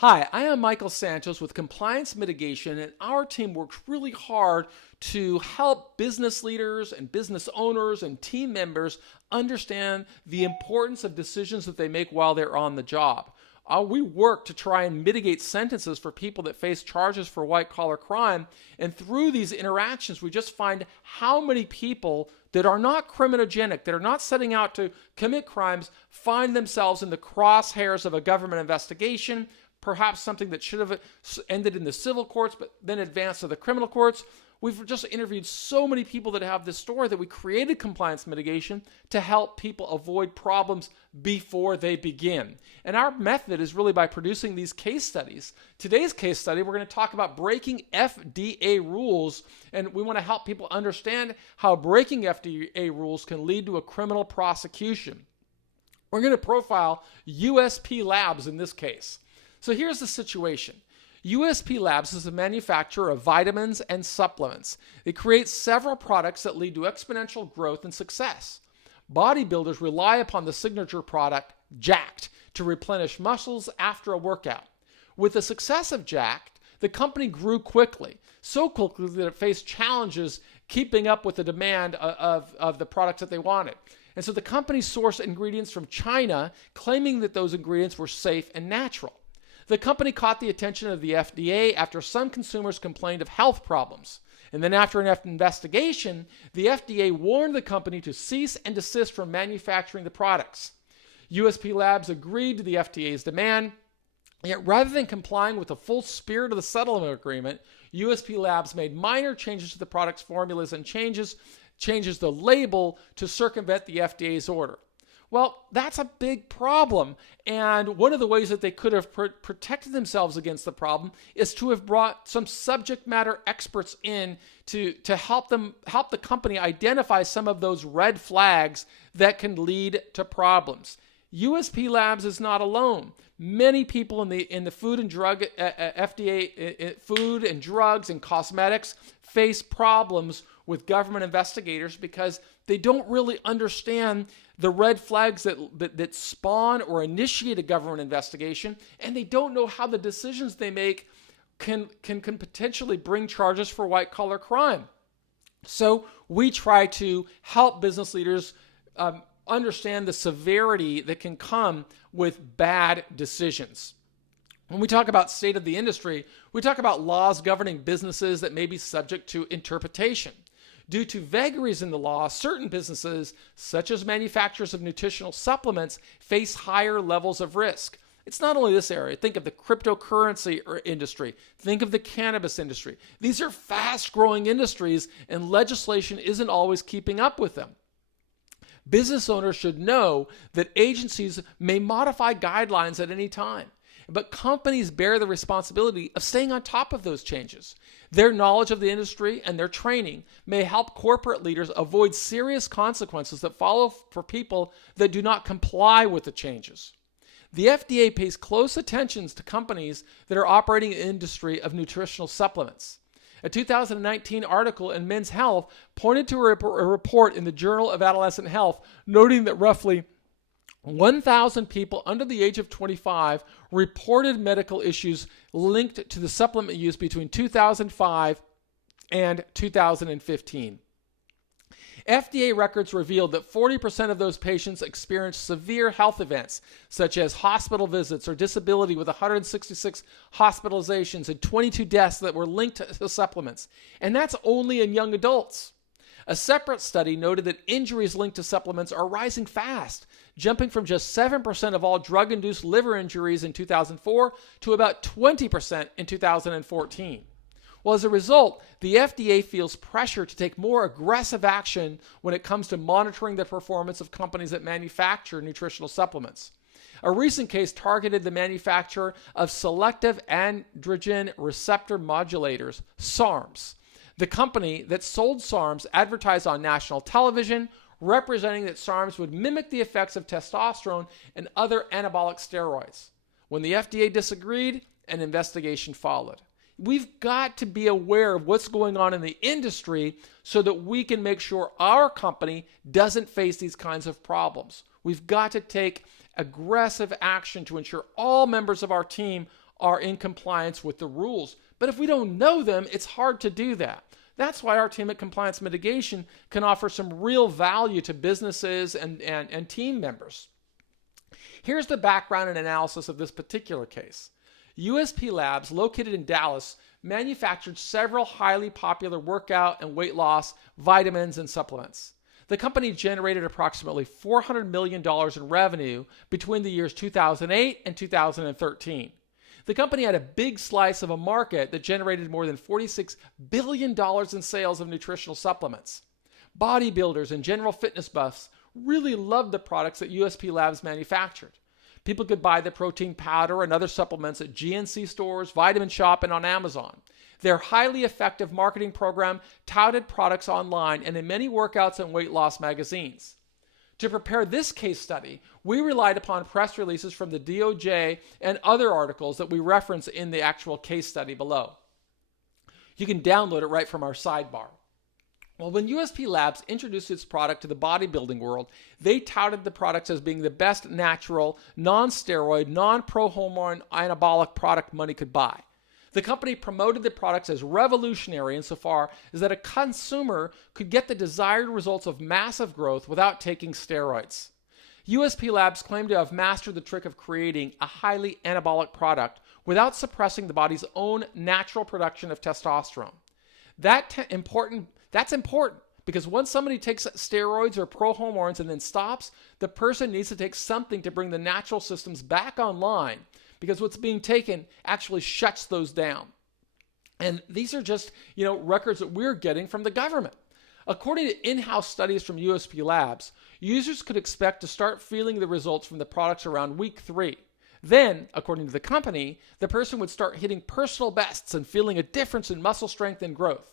Hi, I am Michael Santos with Compliance Mitigation, and our team works really hard to help business leaders and business owners and team members understand the importance of decisions that they make while they're on the job. We work to try and mitigate sentences for people that face charges for white-collar crime, and through these interactions, we just find how many people that are not criminogenic, that are not setting out to commit crimes, find themselves in the crosshairs of a government investigation, perhaps something that should have ended in the civil courts, but then advanced to the criminal courts. We've just interviewed so many people that have this story that we created compliance mitigation to help people avoid problems before they begin. And our method is really by producing these case studies. Today's case study, we're going to talk about breaking FDA rules, and we want to help people understand how breaking FDA rules can lead to a criminal prosecution. We're going to profile USP Labs in this case. So here's the situation. USP Labs is a manufacturer of vitamins and supplements. It creates several products that lead to exponential growth and success. Bodybuilders rely upon the signature product, Jacked, to replenish muscles after a workout. With the success of Jacked, the company grew quickly, so quickly that it faced challenges keeping up with the demand of the products that they wanted. And so the company sourced ingredients from China, claiming that those ingredients were safe and natural. The company caught the attention of the FDA after some consumers complained of health problems. And then after an investigation, the FDA warned the company to cease and desist from manufacturing the products. USP Labs agreed to the FDA's demand, yet rather than complying with the full spirit of the settlement agreement, USP Labs made minor changes to the product's formulas and changes the label to circumvent the FDA's order. Well, that's a big problem, and one of the ways that they could have protected themselves against the problem is to have brought some subject matter experts in to help the company identify some of those red flags that can lead to problems. USP Labs is not alone. Many people in the food and drug FDA food and drugs and cosmetics face problems with government investigators because they don't really understand the red flags that spawn or initiate a government investigation, and they don't know how the decisions they make can potentially bring charges for white-collar crime. So we try to help business leaders understand the severity that can come with bad decisions. When we talk about state of the industry, we talk about laws governing businesses that may be subject to interpretation. Due to vagaries in the law, certain businesses, such as manufacturers of nutritional supplements, face higher levels of risk. It's not only this area. Think of the cryptocurrency industry. Think of the cannabis industry. These are fast-growing industries, and legislation isn't always keeping up with them. Business owners should know that agencies may modify guidelines at any time, but companies bear the responsibility of staying on top of those changes. Their knowledge of the industry and their training may help corporate leaders avoid serious consequences that follow for people that do not comply with the changes. The FDA pays close attention to companies that are operating in the industry of nutritional supplements. A 2019 article in Men's Health pointed to a report in the Journal of Adolescent Health noting that roughly 1,000 people under the age of 25 reported medical issues linked to the supplement use between 2005 and 2015. FDA records revealed that 40% of those patients experienced severe health events, such as hospital visits or disability, with 166 hospitalizations and 22 deaths that were linked to supplements. And that's only in young adults. A separate study noted that injuries linked to supplements are rising fast, jumping from just 7% of all drug-induced liver injuries in 2004 to about 20% in 2014. Well, as a result, the FDA feels pressure to take more aggressive action when it comes to monitoring the performance of companies that manufacture nutritional supplements. A recent case targeted the manufacturer of selective androgen receptor modulators, SARMs. The company that sold SARMs advertised on national television, representing that SARMs would mimic the effects of testosterone and other anabolic steroids. When the FDA disagreed, an investigation followed. We've got to be aware of what's going on in the industry so that we can make sure our company doesn't face these kinds of problems. We've got to take aggressive action to ensure all members of our team are in compliance with the rules. But if we don't know them, it's hard to do that. That's why our team at Compliance Mitigation can offer some real value to businesses and team members. Here's the background and analysis of this particular case. USP Labs, located in Dallas, manufactured several highly popular workout and weight loss vitamins and supplements. The company generated approximately $400 million in revenue between the years 2008 and 2013. The company had a big slice of a market that generated more than $46 billion in sales of nutritional supplements. Bodybuilders and general fitness buffs really loved the products that USP Labs manufactured. People could buy the protein powder and other supplements at GNC stores, Vitamin Shop, and on Amazon. Their highly effective marketing program touted products online and in many workouts and weight loss magazines. To prepare this case study, we relied upon press releases from the DOJ and other articles that we reference in the actual case study below. You can download it right from our sidebar. Well, when USP Labs introduced its product to the bodybuilding world, they touted the products as being the best natural, non-steroid, non-prohormone anabolic product money could buy. The company promoted the products as revolutionary insofar as that a consumer could get the desired results of massive growth without taking steroids. USP Labs claimed to have mastered the trick of creating a highly anabolic product without suppressing the body's own natural production of testosterone. That's important because once somebody takes steroids or prohormones and then stops, the person needs to take something to bring the natural systems back online, because what's being taken actually shuts those down. And these are just, records that we're getting from the government. According to in-house studies from USP Labs, users could expect to start feeling the results from the products around week 3. Then, according to the company, the person would start hitting personal bests and feeling a difference in muscle strength and growth.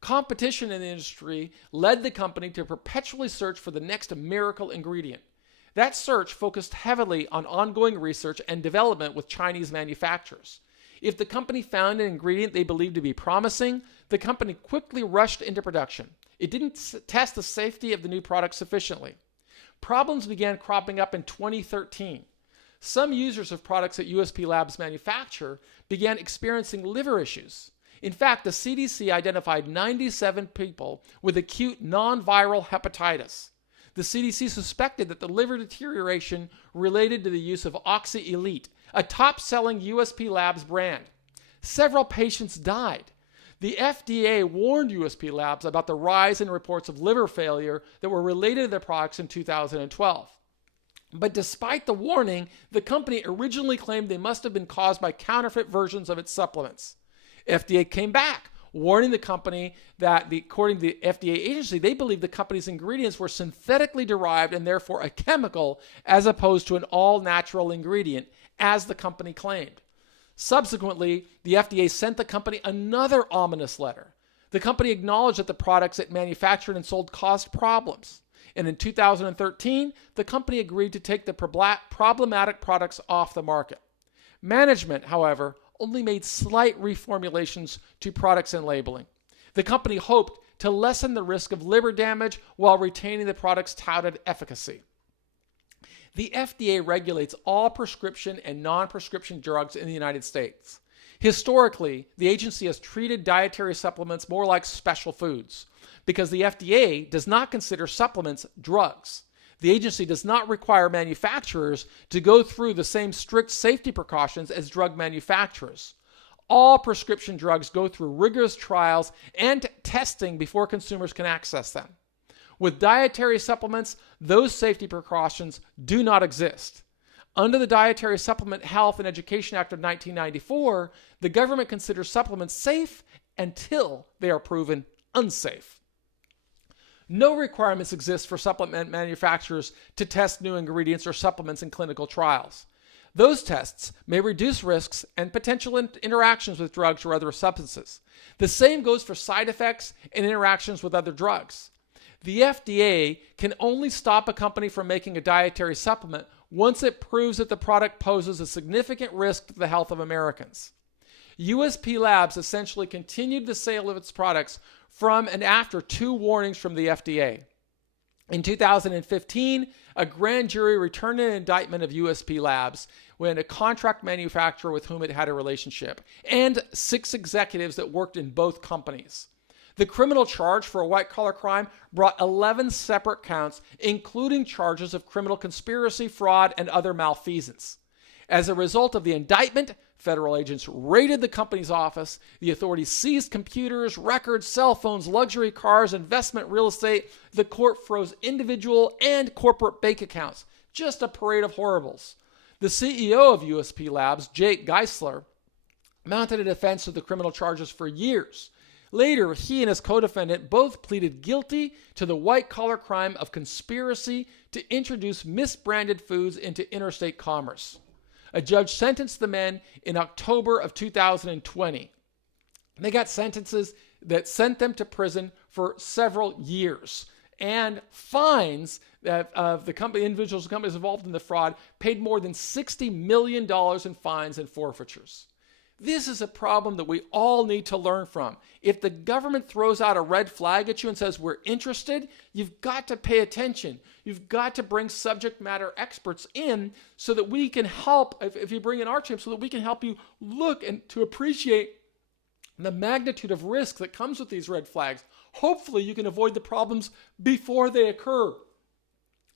Competition in the industry led the company to perpetually search for the next miracle ingredient. That search focused heavily on ongoing research and development with Chinese manufacturers. If the company found an ingredient they believed to be promising, the company quickly rushed into production. It didn't test the safety of the new product sufficiently. Problems began cropping up in 2013. Some users of products that USP Labs manufacture began experiencing liver issues. In fact, the CDC identified 97 people with acute non-viral hepatitis. The CDC suspected that the liver deterioration related to the use of Oxy Elite, a top-selling USP Labs brand. Several patients died. The FDA warned USP Labs about the rise in reports of liver failure that were related to their products in 2012. But despite the warning, the company originally claimed they must have been caused by counterfeit versions of its supplements. FDA came back, warning the company that, according to the FDA agency, they believed the company's ingredients were synthetically derived and therefore a chemical as opposed to an all-natural ingredient, as the company claimed. Subsequently, the FDA sent the company another ominous letter. The company acknowledged that the products it manufactured and sold caused problems. And in 2013, the company agreed to take the problematic products off the market. Management, however, only made slight reformulations to products and labeling. The company hoped to lessen the risk of liver damage while retaining the product's touted efficacy. The FDA regulates all prescription and non-prescription drugs in the United States. Historically, the agency has treated dietary supplements more like special foods because the FDA does not consider supplements drugs. The agency does not require manufacturers to go through the same strict safety precautions as drug manufacturers. All prescription drugs go through rigorous trials and testing before consumers can access them. With dietary supplements, those safety precautions do not exist. Under the Dietary Supplement Health and Education Act of 1994, the government considers supplements safe until they are proven unsafe. No requirements exist for supplement manufacturers to test new ingredients or supplements in clinical trials. Those tests may reduce risks and potential interactions with drugs or other substances. The same goes for side effects and interactions with other drugs. The FDA can only stop a company from making a dietary supplement once it proves that the product poses a significant risk to the health of Americans. USP Labs essentially continued the sale of its products from and after 2 warnings from the FDA. In 2015, a grand jury returned an indictment of USP Labs when a contract manufacturer with whom it had a relationship, and 6 executives that worked in both companies. The criminal charge for a white-collar crime brought 11 separate counts, including charges of criminal conspiracy, fraud, and other malfeasance. As a result of the indictment, federal agents raided the company's office. The authorities seized computers, records, cell phones, luxury cars, investment real estate. The court froze individual and corporate bank accounts. Just a parade of horribles. The CEO of USP Labs, Jake Geisler, mounted a defense of the criminal charges for years. Later, he and his co-defendant both pleaded guilty to the white-collar crime of conspiracy to introduce misbranded foods into interstate commerce. A judge sentenced the men in October of 2020. They got sentences that sent them to prison for several years, and fines that the individuals and companies involved in the fraud paid more than $60 million in fines and forfeitures. This is a problem that we all need to learn from. If the government throws out a red flag at you and says, we're interested, you've got to pay attention. You've got to bring subject matter experts in so that we can help, if you bring in our team, so that we can help you look and to appreciate the magnitude of risk that comes with these red flags. Hopefully you can avoid the problems before they occur.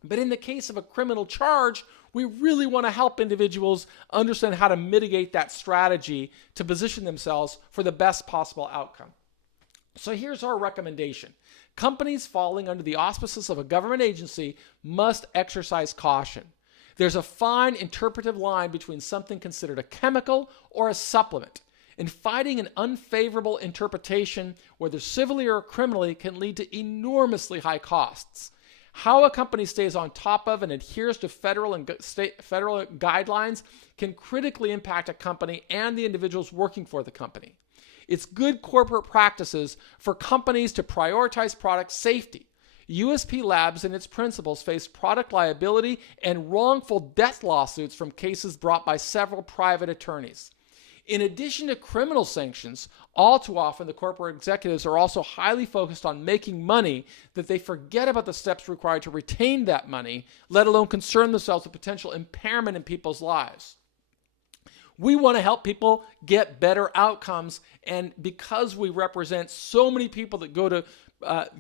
But in the case of a criminal charge, we really want to help individuals understand how to mitigate that strategy to position themselves for the best possible outcome. So here's our recommendation. Companies falling under the auspices of a government agency must exercise caution. There's a fine interpretive line between something considered a chemical or a supplement. And fighting an unfavorable interpretation, whether civilly or criminally, can lead to enormously high costs. How a company stays on top of and adheres to federal guidelines can critically impact a company and the individuals working for the company. It's good corporate practices for companies to prioritize product safety. USP Labs and its principals face product liability and wrongful death lawsuits from cases brought by several private attorneys. In addition to criminal sanctions, all too often the corporate executives are also highly focused on making money that they forget about the steps required to retain that money, let alone concern themselves with potential impairment in people's lives. We want to help people get better outcomes, and because we represent so many people that go to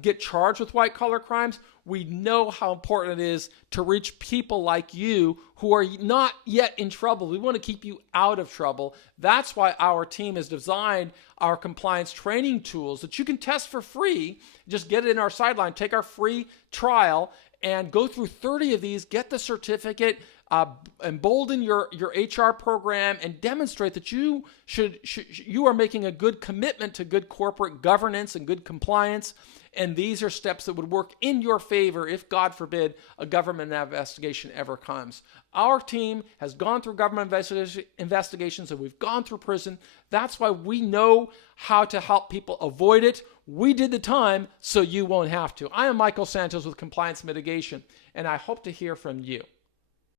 get charged with white-collar crimes, we know how important it is to reach people like you who are not yet in trouble. We want to keep you out of trouble. That's why our team has designed our compliance training tools that you can test for free. Just get it in our sideline, take our free trial, and go through 30 of these, get the certificate, embolden your HR program, and demonstrate that you are making a good commitment to good corporate governance and good compliance. And these are steps that would work in your favor if, God forbid, a government investigation ever comes. Our team has gone through government investigations and we've gone through prison. That's why we know how to help people avoid it. We did the time so you won't have to. I am Michael Santos with Compliance Mitigation, and I hope to hear from you.